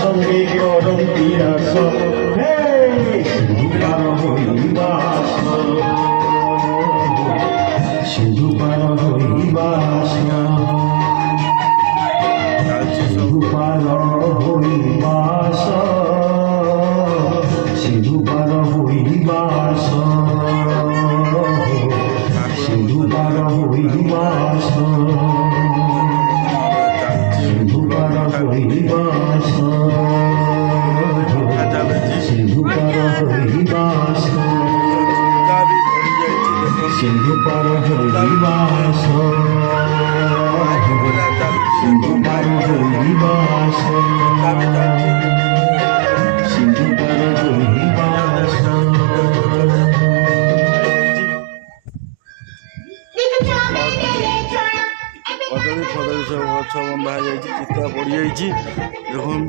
সঙ্গে করন্তি আস সিন্ধু পার হইবাস সিন্ধু পার হইবাস সিন্ধু পার হইবাস সিন্ধু পার হইবাস সিন্ধু পার হইবাস সিন্ধু পার হইবাস সিন্ধু পার হইবাস সিন্ধু পার হইবাস সিন্ধু পার হইবাস সিন্ধু পার হইবাস କଦଳୀ ଫଦଳୀ ସବୁ ଗଛ ବନ୍ଧା ହେଇଯାଇଛି ଚିତା ପଡ଼ିଯାଇଛି ଦେଖନ୍ତୁ।